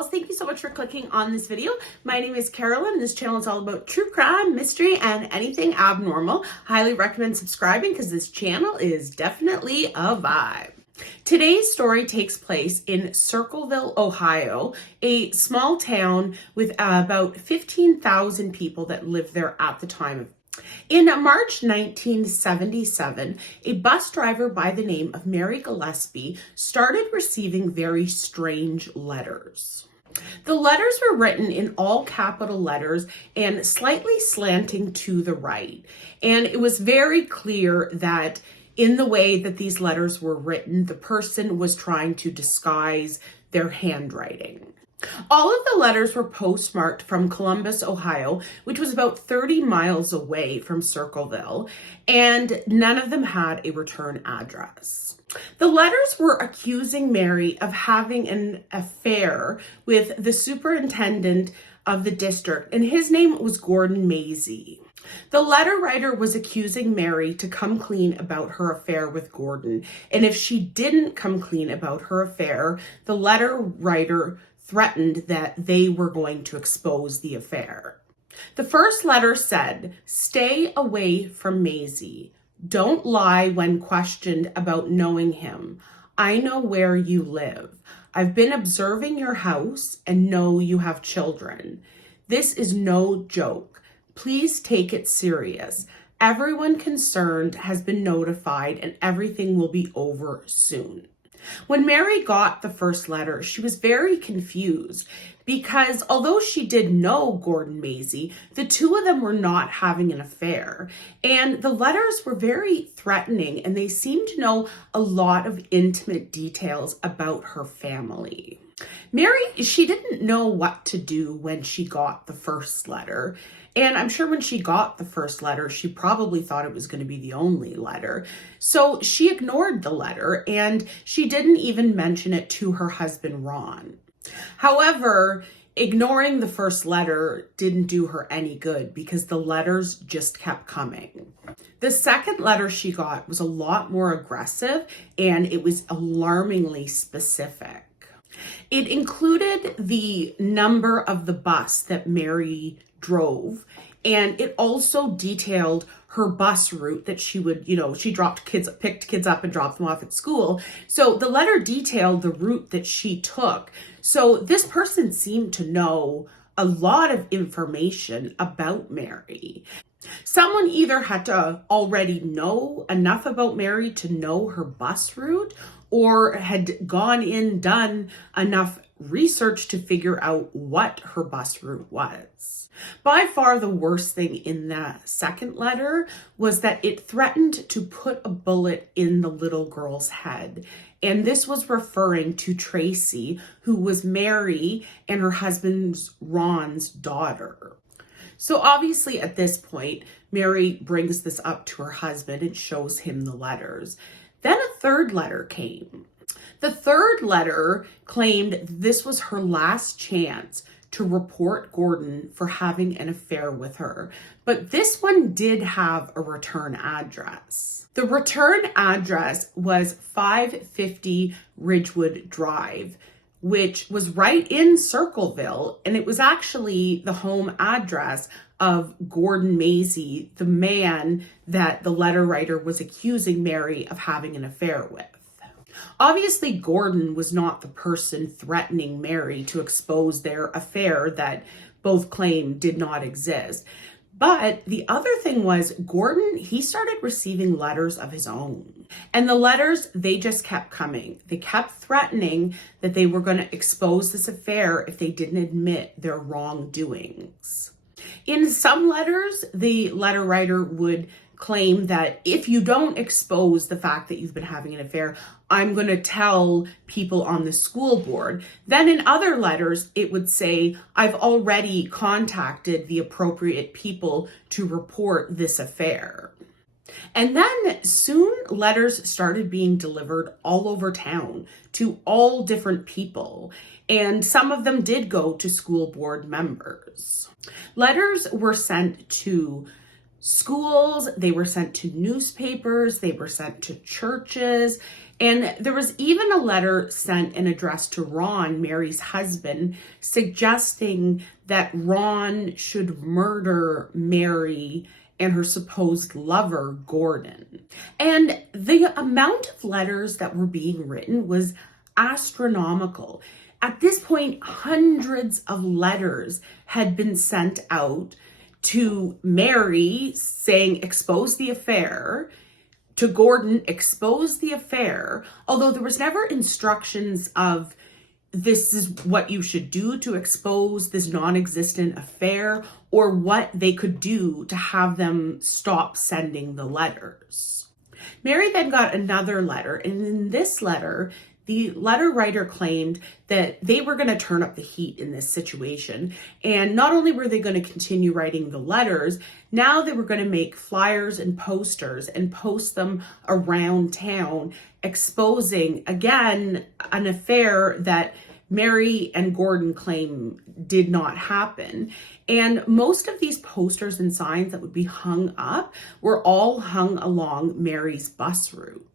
girls, thank you so much for clicking on this video. My name is Carolyn. This channel is all about true crime, mystery, and anything abnormal. Highly recommend subscribing because this channel is definitely a vibe. Today's story takes place in Circleville, Ohio, a small town with about 15,000 people that lived there at the time. In March 1977, a bus driver by the name of Mary Gillespie started receiving very strange letters. The letters were written in all capital letters and slightly slanting to the right. And it was very clear that in the way that these letters were written, the person was trying to disguise their handwriting. All of the letters were postmarked from Columbus, Ohio, which was about 30 miles away from Circleville, and none of them had a return address. The letters were accusing Mary of having an affair with the superintendent of the district, and his name was Gordon Maisie. The letter writer was accusing Mary to come clean about her affair with Gordon, and if she didn't come clean about her affair, the letter writer threatened that they were going to expose the affair. The first letter said, "Stay away from Maisie. Don't lie when questioned about knowing him. I know where you live. I've been observing your house and know you have children. This is no joke. Please take it serious. Everyone concerned has been notified and everything will be over soon." When Mary got the first letter, she was very confused because although she did know Gordon Maisie, the two of them were not having an affair. And the letters were very threatening and they seemed to know a lot of intimate details about her family. Mary, she didn't know what to do when she got the first letter. And I'm sure when she got the first letter, she probably thought it was going to be the only letter. So she ignored the letter and she didn't even mention it to her husband, Ron. However, ignoring the first letter didn't do her any good because the letters just kept coming. The second letter she got was a lot more aggressive and it was alarmingly specific. It included the number of the bus that Mary drove, and it also detailed her bus route that she would, she picked kids up and dropped them off at school. So the letter detailed the route that she took. So this person seemed to know a lot of information about Mary. Someone either had to already know enough about Mary to know her bus route or had gone in, done enough research to figure out what her bus route was. By far the worst thing in the second letter was that it threatened to put a bullet in the little girl's head. And this was referring to Tracy, who was Mary and her husband Ron's daughter. So obviously at this point, Mary brings this up to her husband and shows him the letters. Then a third letter came. The third letter claimed this was her last chance to report Gordon for having an affair with her. But this one did have a return address. The return address was 550 Ridgewood Drive, which was right in Circleville, and it was actually the home address of Gordon Maisie, the man that the letter writer was accusing Mary of having an affair with. Obviously, Gordon was not the person threatening Mary to expose their affair that both claim did not exist. But the other thing was Gordon, he started receiving letters of his own. And the letters, they just kept coming. They kept threatening that they were going to expose this affair if they didn't admit their wrongdoings. In some letters, the letter writer would claim that if you don't expose the fact that you've been having an affair, I'm going to tell people on the school board. Then in other letters, it would say, I've already contacted the appropriate people to report this affair. And then soon letters started being delivered all over town to all different people. And some of them did go to school board members. Letters were sent to schools, they were sent to newspapers, they were sent to churches, And there was even a letter sent and addressed to Ron, Mary's husband, suggesting that Ron should murder Mary and her supposed lover, Gordon. And the amount of letters that were being written was astronomical. At this point, hundreds of letters had been sent out to Mary saying, expose the affair, to Gordon, expose the affair, although there was never instructions of this is what you should do to expose this non-existent affair, or what they could do to have them stop sending the letters. Mary then got another letter, and in this letter, the letter writer claimed that they were going to turn up the heat in this situation. And not only were they going to continue writing the letters, now they were going to make flyers and posters and post them around town, exposing, again, an affair that Mary and Gordon claim did not happen. And most of these posters and signs that would be hung up were all hung along Mary's bus route.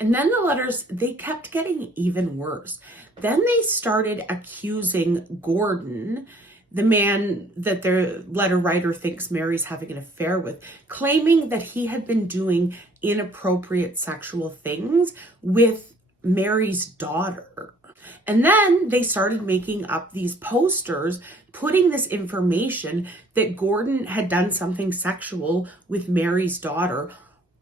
And then the letters, they kept getting even worse. Then they started accusing Gordon, the man that their letter writer thinks Mary's having an affair with, claiming that he had been doing inappropriate sexual things with Mary's daughter. And then they started making up these posters, putting this information that Gordon had done something sexual with Mary's daughter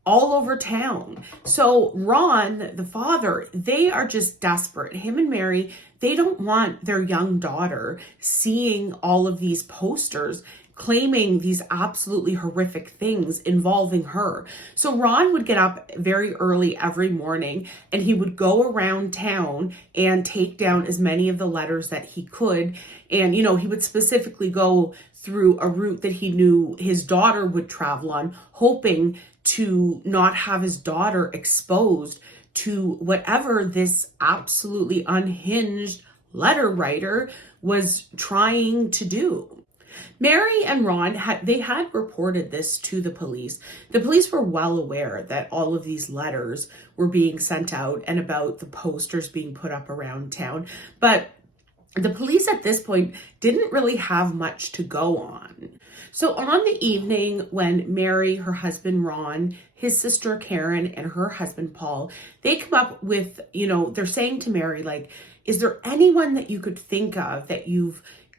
all over town. So Ron, the father, they are just desperate. Him and Mary, they don't want their young daughter seeing all of these posters claiming these absolutely horrific things involving her. So Ron would get up very early every morning and he would go around town and take down as many of the letters that he could. And, he would specifically go through a route that he knew his daughter would travel on, hoping to not have his daughter exposed to whatever this absolutely unhinged letter writer was trying to do. Mary and Ron had reported this to the police. The police were well aware that all of these letters were being sent out and about the posters being put up around town. But the police at this point didn't really have much to go on. So on the evening when Mary, her husband Ron, his sister Karen, and her husband Paul, they come up with, they're saying to Mary, like, is there anyone that you could think of that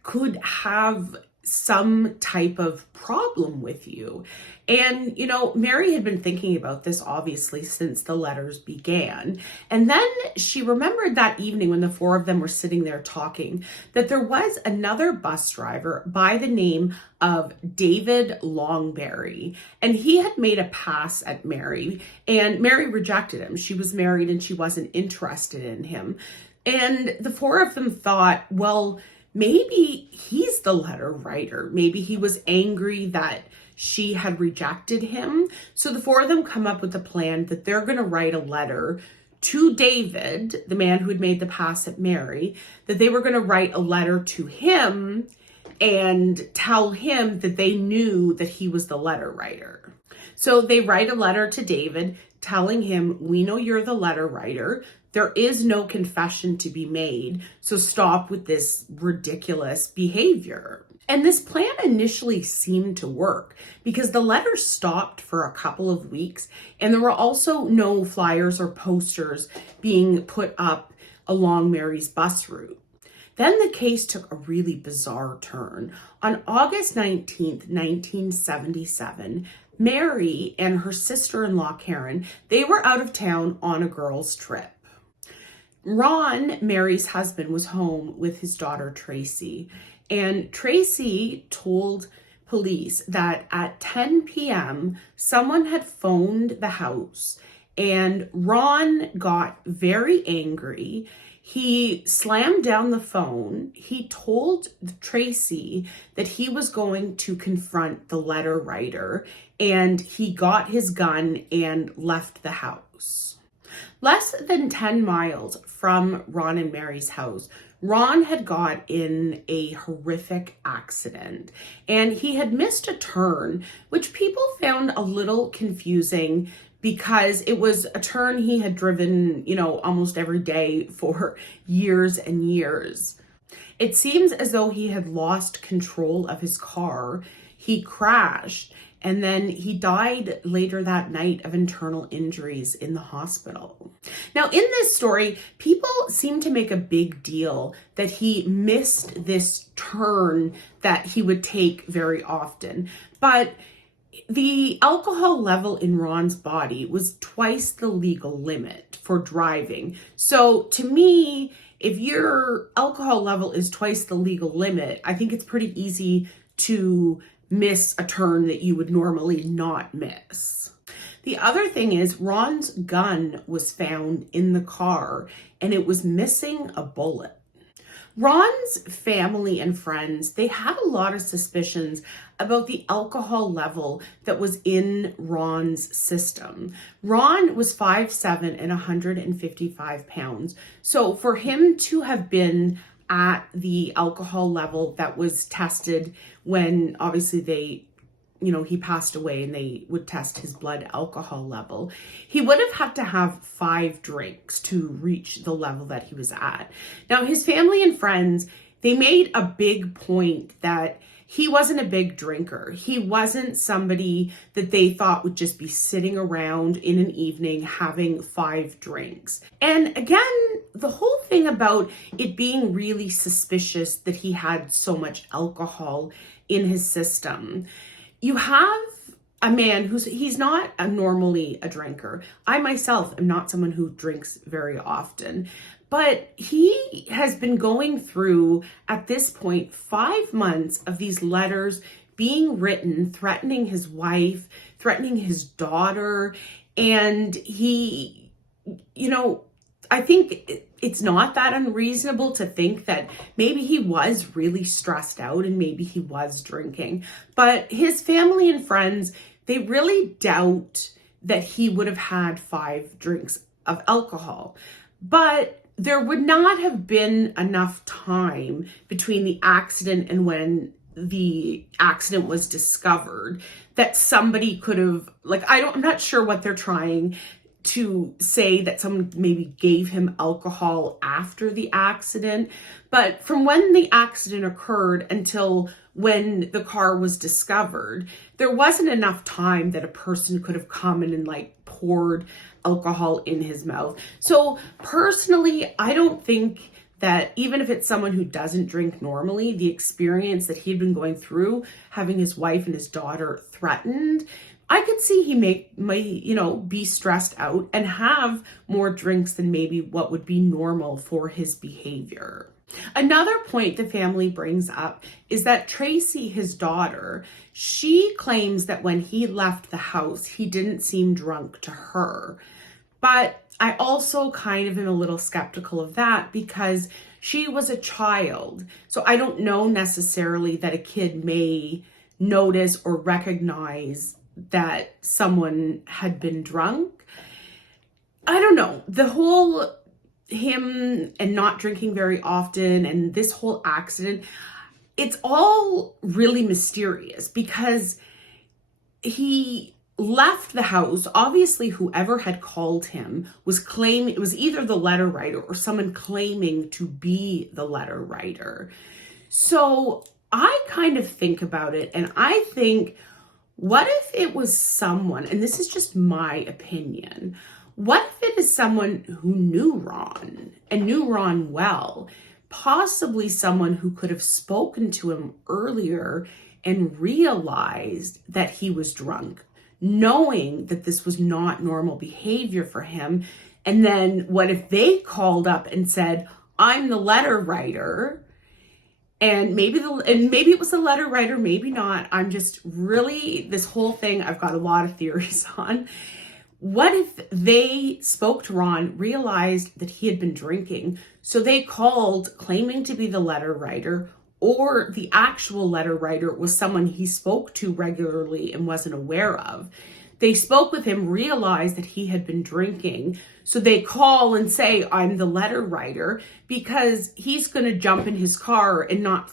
could have some type of problem with you? And, Mary had been thinking about this obviously since the letters began. And then she remembered that evening when the four of them were sitting there talking, that there was another bus driver by the name of David Longberry. And he had made a pass at Mary, and Mary rejected him. She was married and she wasn't interested in him. And the four of them thought, well, maybe he's the letter writer. Maybe he was angry that she had rejected him. So the four of them come up with a plan that they're going to write a letter to David, the man who had made the pass at Mary, that they were going to write a letter to him and tell him that they knew that he was the letter writer. So they write a letter to David telling him, we know you're the letter writer. There is no confession to be made, so stop with this ridiculous behavior. And this plan initially seemed to work because the letters stopped for a couple of weeks, and there were also no flyers or posters being put up along Mary's bus route. Then the case took a really bizarre turn. On August 19th, 1977, Mary and her sister-in-law Karen, they were out of town on a girls' trip. Ron, Mary's husband, was home with his daughter Tracy, and Tracy told police that at 10 p.m. someone had phoned the house, and Ron got very angry. He slammed down the phone. He told Tracy that he was going to confront the letter writer, and he got his gun and left the house. Less than 10 miles from Ron and Mary's house, Ron had got in a horrific accident, and he had missed a turn, which people found a little confusing because it was a turn he had driven, almost every day for years and years. It seems as though he had lost control of his car. He crashed, and then he died later that night of internal injuries in the hospital. Now, in this story, people seem to make a big deal that he missed this turn that he would take very often. But the alcohol level in Ron's body was twice the legal limit for driving. So to me, if your alcohol level is twice the legal limit, I think it's pretty easy to miss a turn that you would normally not miss. The other thing is Ron's gun was found in the car and it was missing a bullet. Ron's family and friends, they had a lot of suspicions about the alcohol level that was in Ron's system. Ron was 5'7" and 155 pounds. So for him to have been at the alcohol level that was tested when obviously he passed away and they would test his blood alcohol level, he would have had to have 5 drinks to reach the level that he was at. Now, his family and friends, they made a big point that he wasn't a big drinker. He wasn't somebody that they thought would just be sitting around in an evening having 5 drinks. And again, the whole thing about it being really suspicious that he had so much alcohol in his system. You have a man he's not normally a drinker. I myself am not someone who drinks very often, but he has been going through, at this point, 5 months of these letters being written, threatening his wife, threatening his daughter. And he, I think it's not that unreasonable to think that maybe he was really stressed out and maybe he was drinking. But his family and friends, they really doubt that he would have had 5 drinks of alcohol. But there would not have been enough time between the accident and when the accident was discovered that somebody could have, I'm not sure what they're trying to say, that someone maybe gave him alcohol after the accident. But from when the accident occurred until when the car was discovered, there wasn't enough time that a person could have come in and poured alcohol in his mouth. So personally, I don't think that even if it's someone who doesn't drink normally, the experience that he'd been going through, having his wife and his daughter threatened, I could see he may be stressed out and have more drinks than maybe what would be normal for his behavior. Another point the family brings up is that Tracy, his daughter, she claims that when he left the house, he didn't seem drunk to her. But I also kind of am a little skeptical of that because she was a child. So I don't know necessarily that a kid may notice or recognize that someone had been drunk. I don't know. The whole him and not drinking very often and this whole accident, it's all really mysterious because he left the house. Obviously, whoever had called him was claiming, it was either the letter writer or someone claiming to be the letter writer. So I kind of think about it and I think, what if it was someone, and this is just my opinion, what if it is someone who knew Ron and knew Ron well, possibly someone who could have spoken to him earlier and realized that he was drunk, knowing that this was not normal behavior for him. And then what if they called up and said, I'm the letter writer, and maybe it was the letter writer, maybe not. I'm just really, this whole thing, I've got a lot of theories on. What if they spoke to Ron, realized that he had been drinking, so they called claiming to be the letter writer, or the actual letter writer was someone he spoke to regularly and wasn't aware of. They spoke with him, realized that he had been drinking, so they call and say, I'm the letter writer, because he's going to jump in his car and not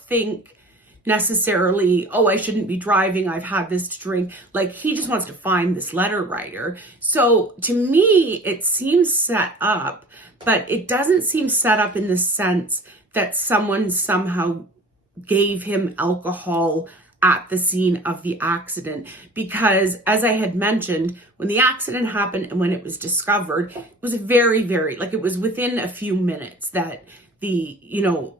necessarily, oh, I shouldn't be driving, I've had this to drink. Like, he just wants to find this letter writer. So to me, it seems set up, but it doesn't seem set up in the sense that someone somehow gave him alcohol at the scene of the accident. Because as I had mentioned, when the accident happened and when it was discovered, it was very, like it was within a few minutes that the,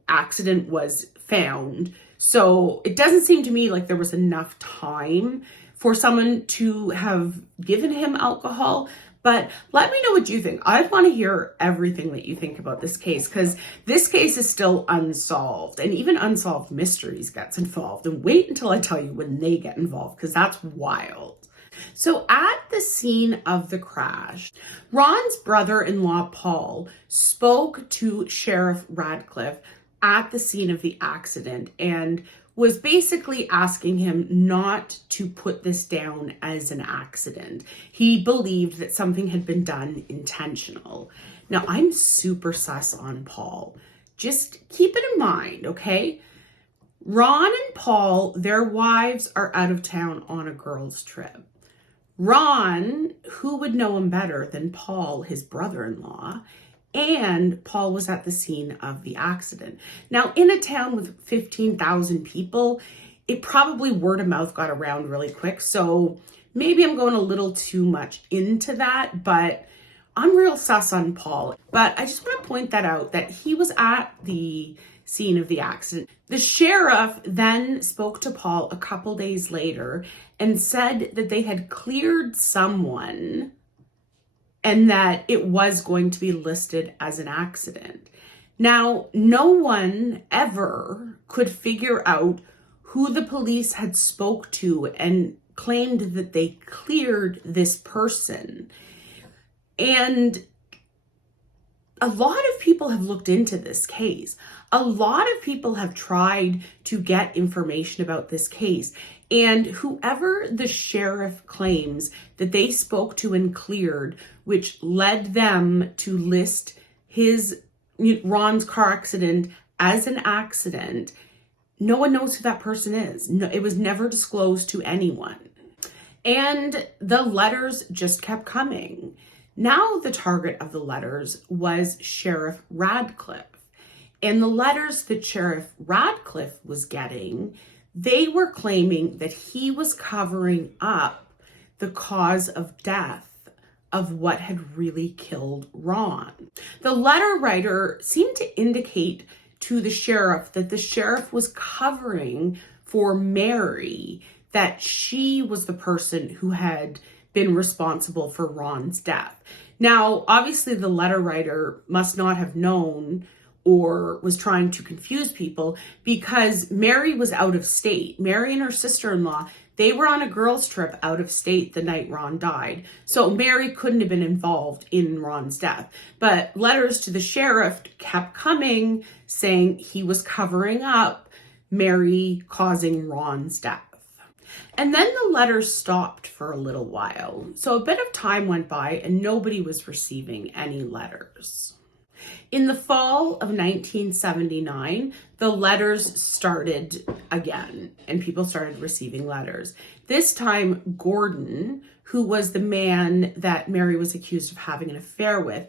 accident was found. So it doesn't seem to me like there was enough time for someone to have given him alcohol. But let me know what you think. I want to hear everything that you think about this case, because this case is still unsolved, and even Unsolved Mysteries gets involved. And wait until I tell you when they get involved, because that's wild. So at the scene of the crash, Ron's brother-in-law, Paul, spoke to Sheriff Radcliffe at the scene of the accident and was basically asking him not to put this down as an accident. He believed that something had been done intentional. Now, I'm super sus on Paul. Just keep it in mind, okay? Ron and Paul, their wives are out of town on a girls' trip. Ron, who would know him better than Paul, his brother-in-law, and Paul was at the scene of the accident. Now, in a town with 15,000 people, it probably word of mouth got around really quick. So maybe I'm going a little too much into that, but I'm real sus on Paul. But I just want to point that out, that he was at the scene of the accident. The sheriff then spoke to Paul a couple days later and said that they had cleared someone and that it was going to be listed as an accident. Now, no one ever could figure out who the police had spoke to and claimed that they cleared this person. And a lot of people have looked into this case. A lot of people have tried to get information about this case. And whoever the sheriff claims that they spoke to and cleared, which led them to list Ron's car accident as an accident, no one knows who that person is. No, it was never disclosed to anyone. And the letters just kept coming. Now the target of the letters was Sheriff Radcliffe. And the letters that Sheriff Radcliffe was getting, they were claiming that he was covering up the cause of death of what had really killed Ron. The letter writer seemed to indicate to the sheriff that the sheriff was covering for Mary, that she was the person who had been responsible for Ron's death. Now, obviously, the letter writer must not have known or was trying to confuse people, because Mary was out of state. Mary and her sister-in-law, they were on a girls' trip out of state the night Ron died. So Mary couldn't have been involved in Ron's death. But letters to the sheriff kept coming saying he was covering up Mary causing Ron's death. And then the letters stopped for a little while. So a bit of time went by and nobody was receiving any letters. In the fall of 1979, the letters started again and people started receiving letters. This time, Gordon, who was the man that Mary was accused of having an affair with,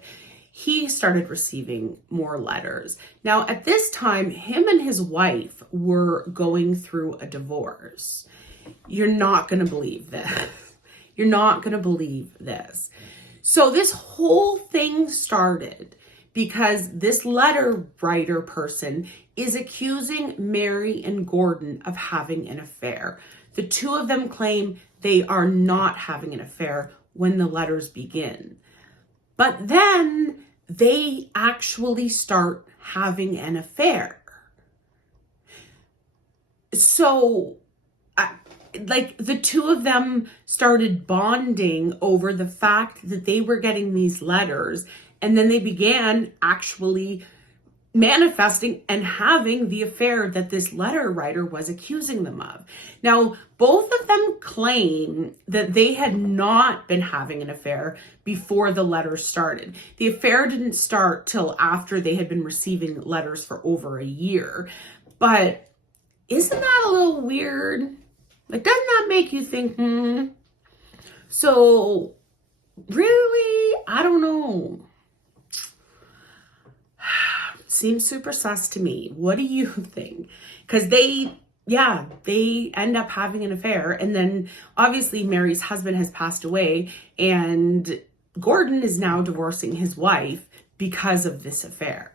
he started receiving more letters. Now, at this time, him and his wife were going through a divorce. You're not going to believe this. You're not going to believe this. So this whole thing started because this letter writer person is accusing Mary and Gordon of having an affair. The two of them claim they are not having an affair when the letters begin. But then they actually start having an affair. So, the two of them started bonding over the fact that they were getting these letters, and then they began actually manifesting and having the affair that this letter writer was accusing them of. Now, both of them claim that they had not been having an affair before the letters started. The affair didn't start till after they had been receiving letters for over a year. But Isn't that a little weird? Like, doesn't that make you think, So, really? I don't know. Seems super sus to me. What do you think? Because they end up having an affair. And then obviously Mary's husband has passed away and Gordon is now divorcing his wife because of this affair.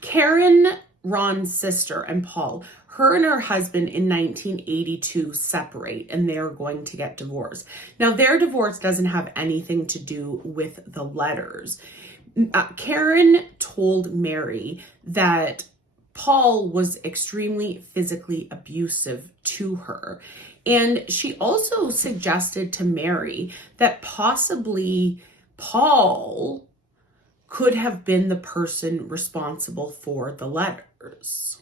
Karen, Ron's sister, and Paul, her and her husband in 1982 separate and they're going to get divorced. Now, their divorce doesn't have anything to do with the letters. Karen told Mary that Paul was extremely physically abusive to her. And she also suggested to Mary that possibly Paul could have been the person responsible for the letters.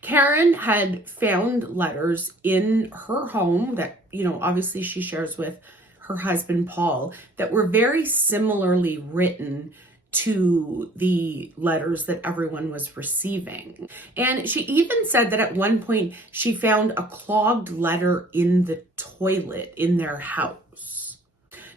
Karen had found letters in her home that, obviously she shares with her husband, Paul, that were very similarly written to the letters that everyone was receiving. And she even said that at one point she found a clogged letter in the toilet in their house.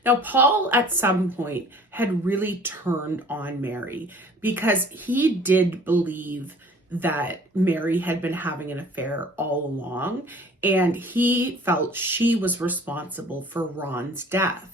Now, Paul at some point had really turned on Mary because he did believe that Mary had been having an affair all along, and he felt she was responsible for Ron's death.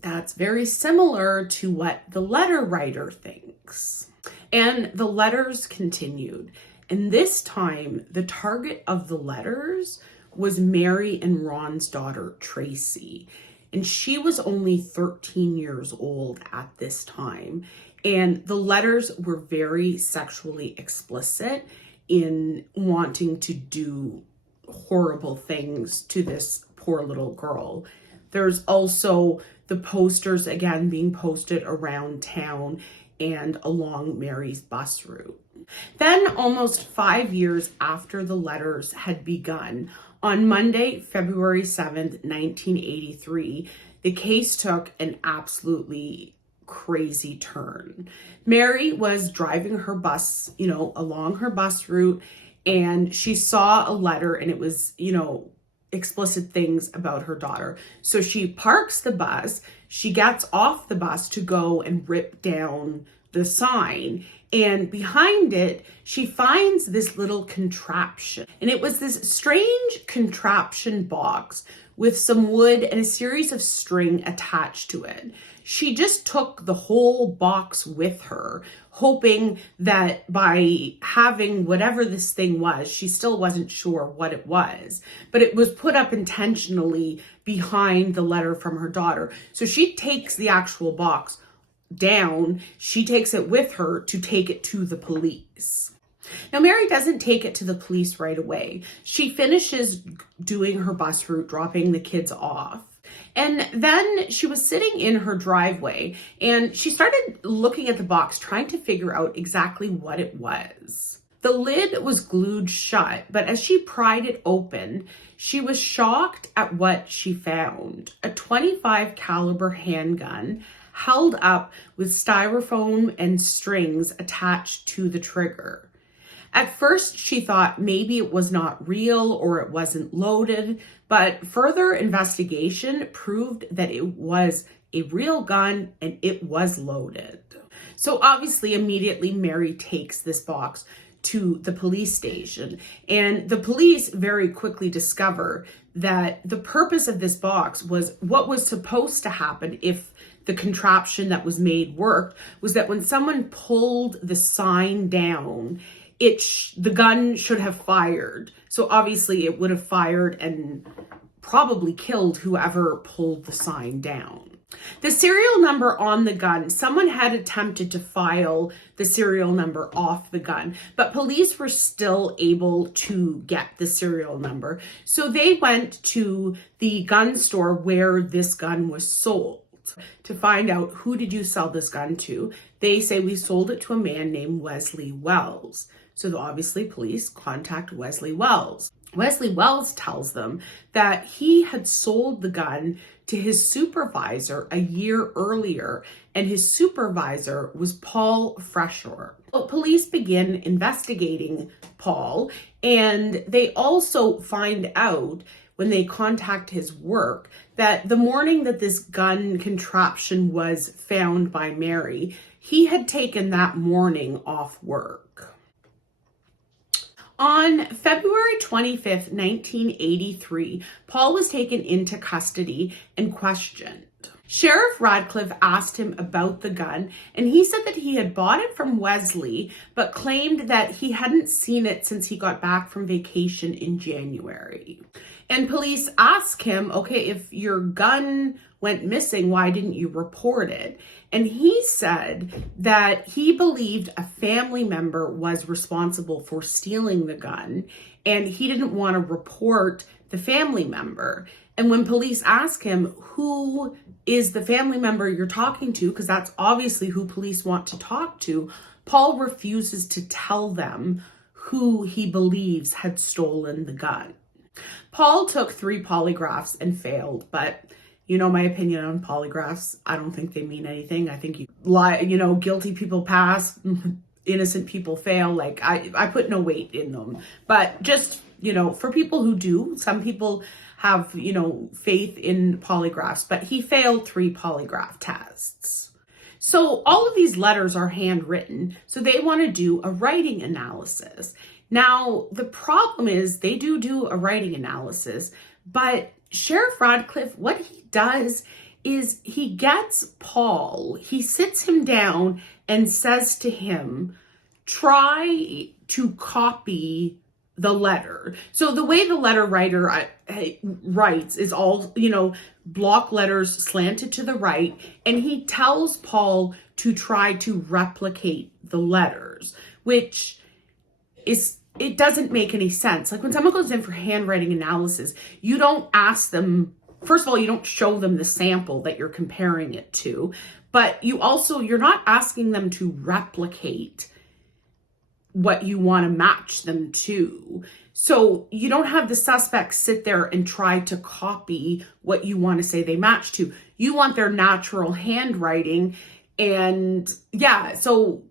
That's very similar to what the letter writer thinks. And the letters continued. And this time, the target of the letters was Mary and Ron's daughter, Tracy. And she was only 13 years old at this time. And the letters were very sexually explicit in wanting to do horrible things to this poor little girl. There's also the posters, again, being posted around town and along Mary's bus route. Then, almost 5 years after the letters had begun, on Monday, February 7th, 1983, the case took an absolutely crazy turn. Mary was driving her bus, along her bus route, and she saw a letter and it was, explicit things about her daughter. So she parks the bus, she gets off the bus to go and rip down the sign, and behind it, she finds this little contraption. And it was this strange contraption box with some wood and a series of string attached to it. She just took the whole box with her, hoping that by having whatever this thing was, she still wasn't sure what it was, but it was put up intentionally behind the letter from her daughter. So she takes the actual box down, she takes it with her to take it to the police. Now, Mary doesn't take it to the police right away. She finishes doing her bus route, dropping the kids off. And then she was sitting in her driveway and she started looking at the box, trying to figure out exactly what it was. The lid was glued shut, but as she pried it open, she was shocked at what she found. A .25 caliber handgun held up with styrofoam and strings attached to the trigger. At first, she thought maybe it was not real or it wasn't loaded, but further investigation proved that it was a real gun and it was loaded. So obviously, immediately, Mary takes this box to the police station, and the police very quickly discover that the purpose of this box was what was supposed to happen if the contraption that was made worked, was that when someone pulled the sign down, the gun should have fired. So obviously it would have fired and probably killed whoever pulled the sign down. The serial number on the gun, someone had attempted to file the serial number off the gun, but police were still able to get the serial number. So they went to the gun store where this gun was sold to find out, who did you sell this gun to? They say, we sold it to a man named Wesley Wells. So obviously police contact Wesley Wells. Wesley Wells tells them that he had sold the gun to his supervisor a year earlier, and his supervisor was Paul Freshour. Police begin investigating Paul, and they also find out when they contact his work that the morning that this gun contraption was found by Mary, he had taken that morning off work. On February 25th, 1983, Paul was taken into custody and questioned. Sheriff Radcliffe asked him about the gun, and he said that he had bought it from Wesley, but claimed that he hadn't seen it since he got back from vacation in January. And police asked him, okay, if your gun went missing, why didn't you report it? And he said that he believed a family member was responsible for stealing the gun, and he didn't want to report the family member. And when police ask him, who is the family member you're talking to, because that's obviously who police want to talk to, Paul refuses to tell them who he believes had stolen the gun. Paul took 3 polygraphs and failed, but you know my opinion on polygraphs. I don't think they mean anything. I think guilty people pass, innocent people fail. Like I put no weight in them. But just, for people who do, some people have, faith in polygraphs, but he failed 3 polygraph tests. So all of these letters are handwritten. So they want to do a writing analysis. Now, the problem is they do a writing analysis, but Sheriff Radcliffe, what he does is he gets Paul, he sits him down and says to him, try to copy the letter. So the way the letter writer writes is all, block letters slanted to the right, and he tells Paul to try to replicate the letters, which it doesn't make any sense. Like when someone goes in for handwriting analysis, you don't ask them, first of all, you don't show them the sample that you're comparing it to, but you're not asking them to replicate what you want to match them to. So you don't have the suspect sit there and try to copy what you want to say they match to. You want their natural handwriting. And yeah, so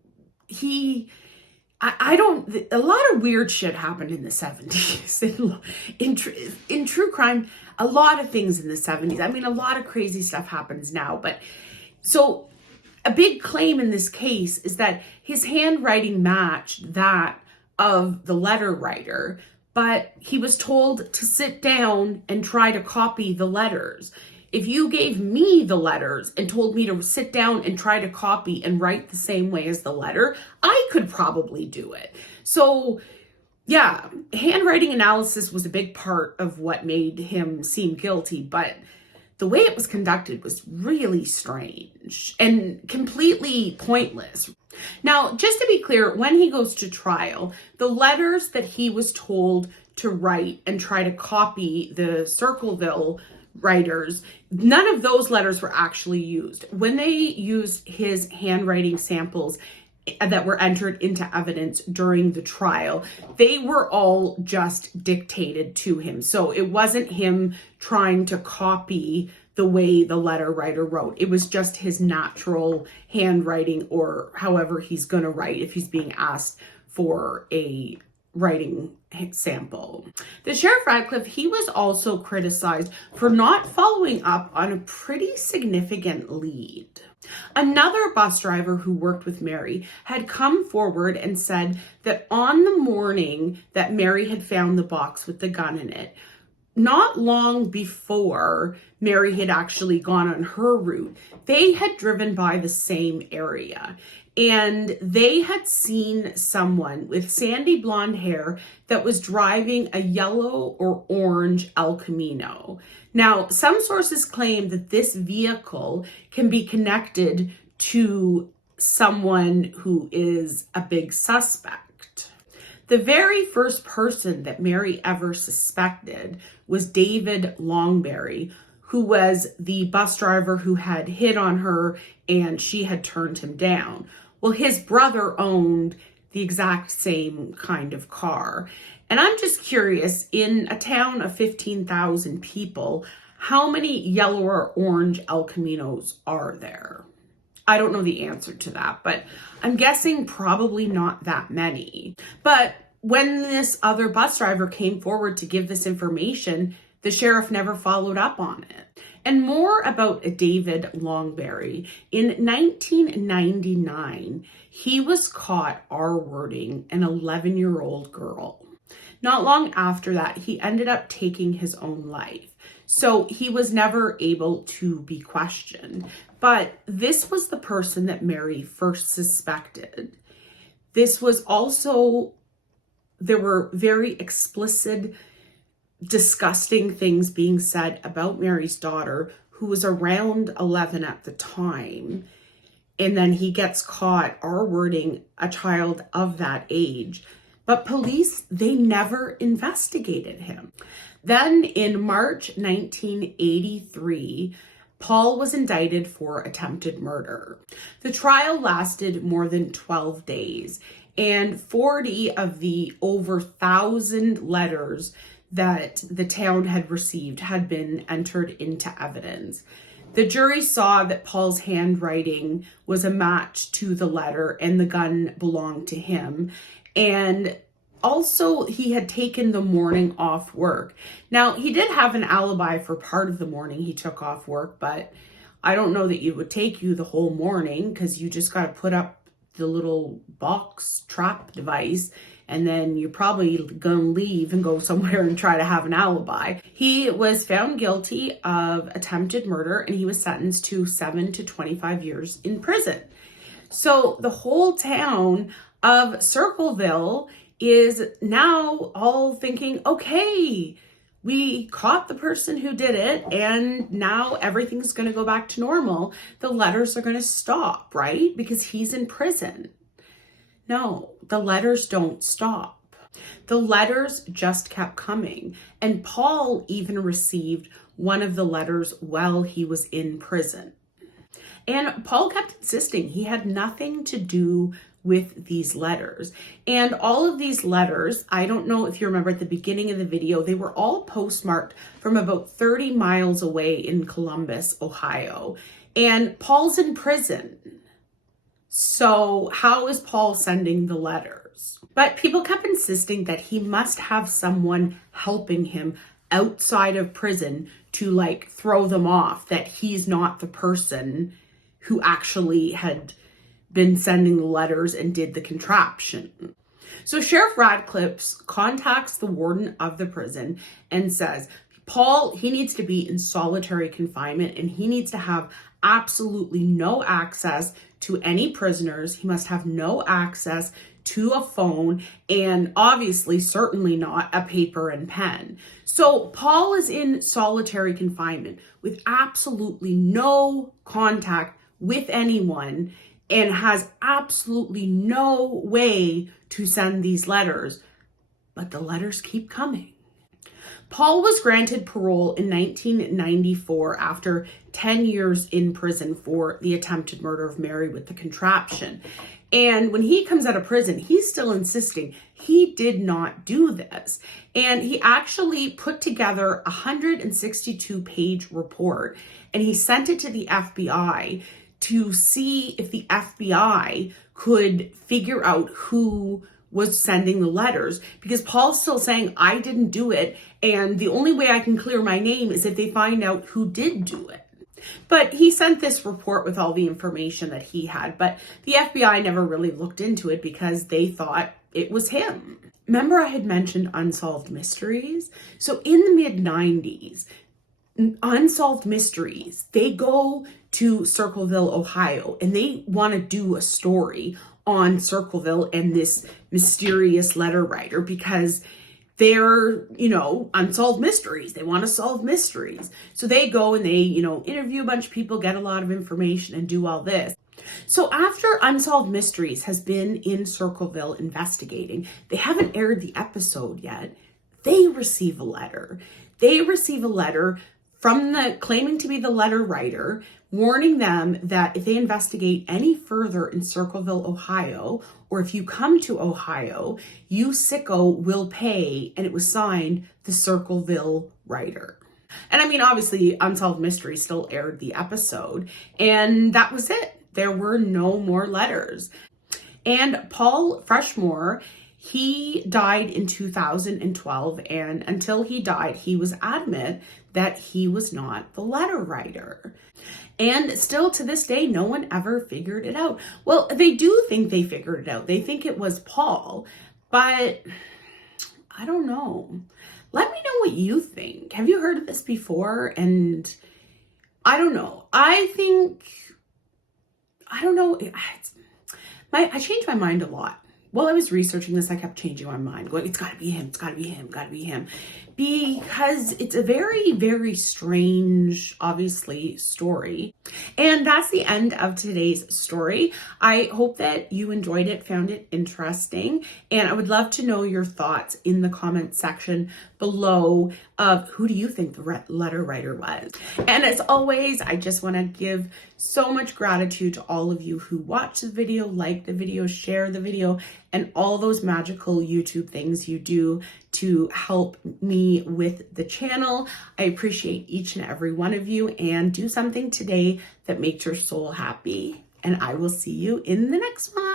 a lot of weird shit happened in the 70s. In true crime, a lot of things in the 70s. I mean, a lot of crazy stuff happens now. But so a big claim in this case is that his handwriting matched that of the letter writer, but he was told to sit down and try to copy the letters. If you gave me the letters and told me to sit down and try to copy and write the same way as the letter, I could probably do it. So yeah, handwriting analysis was a big part of what made him seem guilty, but the way it was conducted was really strange and completely pointless. Now, just to be clear, when he goes to trial, the letters that he was told to write and try to copy the Circleville writers, none of those letters were actually used. When they used his handwriting samples that were entered into evidence during the trial, they were all just dictated to him. So it wasn't him trying to copy the way the letter writer wrote. It was just his natural handwriting, or however he's going to write if he's being asked for a writing sample. The Sheriff Radcliffe, he was also criticized for not following up on a pretty significant lead. Another bus driver who worked with Mary had come forward and said that on the morning that Mary had found the box with the gun in it, not long before Mary had actually gone on her route, they had driven by the same area. And they had seen someone with sandy blonde hair that was driving a yellow or orange El Camino. Now, some sources claim that this vehicle can be connected to someone who is a big suspect. The very first person that Mary ever suspected was David Longberry, who was the bus driver who had hit on her and she had turned him down. Well, his brother owned the exact same kind of car. And I'm just curious, in a town of 15,000 people, how many yellow or orange El Caminos are there? I don't know the answer to that, but I'm guessing probably not that many. But when this other bus driver came forward to give this information, the sheriff never followed up on it. And more about David Longberry. In 1999, he was caught R-wording an 11-year-old girl. Not long after that, he ended up taking his own life. So he was never able to be questioned. But this was the person that Mary first suspected. This was also, there were very explicit, disgusting things being said about Mary's daughter, who was around 11 at the time. And then he gets caught R-wording a child of that age. But police, they never investigated him. Then in March 1983, Paul was indicted for attempted murder. The trial lasted more than 12 days, and 40 of the over 1,000 letters that the town had received had been entered into evidence. The jury saw that Paul's handwriting was a match to the letter and the gun belonged to him. And also, he had taken the morning off work. Now, he did have an alibi for part of the morning he took off work, but I don't know that it would take you the whole morning because you just got to put up the little box trap device and then you're probably going to leave and go somewhere and try to have an alibi. He was found guilty of attempted murder and he was sentenced to 7 to 25 years in prison. So the whole town of Circleville is now all thinking, okay, we caught the person who did it and now everything's going to go back to normal. The letters are going to stop, right? Because he's in prison. No, the letters don't stop. The letters just kept coming. And Paul even received one of the letters while he was in prison. And Paul kept insisting he had nothing to do with these letters. And all of these letters, I don't know if you remember at the beginning of the video, they were all postmarked from about 30 miles away in Columbus, Ohio. And Paul's in prison. So how is Paul sending the letters? But people kept insisting that he must have someone helping him outside of prison to like throw them off, that he's not the person who actually had been sending the letters and did the contraption. So Sheriff Radcliffe contacts the warden of the prison and says, Paul, he needs to be in solitary confinement and he needs to have absolutely no access to any prisoners. He must have no access to a phone and obviously certainly not a paper and pen. So Paul is in solitary confinement with absolutely no contact with anyone and has absolutely no way to send these letters, but the letters keep coming. Paul was granted parole in 1994 after 10 years in prison for the attempted murder of Mary with the contraption. And when he comes out of prison, he's still insisting he did not do this. And he actually put together a 162-page report and he sent it to the FBI to see if the FBI could figure out who was sending the letters, because Paul's still saying, I didn't do it, and the only way I can clear my name is if they find out who did do it. But he sent this report with all the information that he had, but the FBI never really looked into it because they thought it was him. Remember I had mentioned unsolved mysteries? So in the mid-90s, Unsolved Mysteries, they go to Circleville, Ohio, and they want to do a story on Circleville and this mysterious letter writer because they're, unsolved mysteries. They want to solve mysteries. So they go and they, interview a bunch of people, get a lot of information and do all this. So after Unsolved Mysteries has been in Circleville investigating, they haven't aired the episode yet. They receive a letter. They receive a letter from the claiming to be the letter writer, warning them that if they investigate any further in Circleville, Ohio, or if you come to Ohio, you sicko will pay, and it was signed the Circleville writer. And I mean, obviously, Unsolved Mystery still aired the episode, and that was it. There were no more letters. And Paul Freshour, he died in 2012, and until he died, he was adamant that he was not the letter writer. And still to this day, no one ever figured it out. Well, they do think they figured it out. They think it was Paul, but I don't know. Let me know what you think. Have you heard of this before? And I don't know. I don't know. I changed my mind a lot. While I was researching this, I kept changing my mind, going, it's gotta be him, it's gotta be him, gotta be him. Because it's a very, very strange, obviously, story. And that's the end of today's story. I hope that you enjoyed it, found it interesting, and I would love to know your thoughts in the comment section below of who do you think the letter writer was. And as always, I just want to give so much gratitude to all of you who watch the video, like the video, share the video, and all those magical YouTube things you do to help me with the channel. I appreciate each and every one of you, and do something today that makes your soul happy. And I will see you in the next one.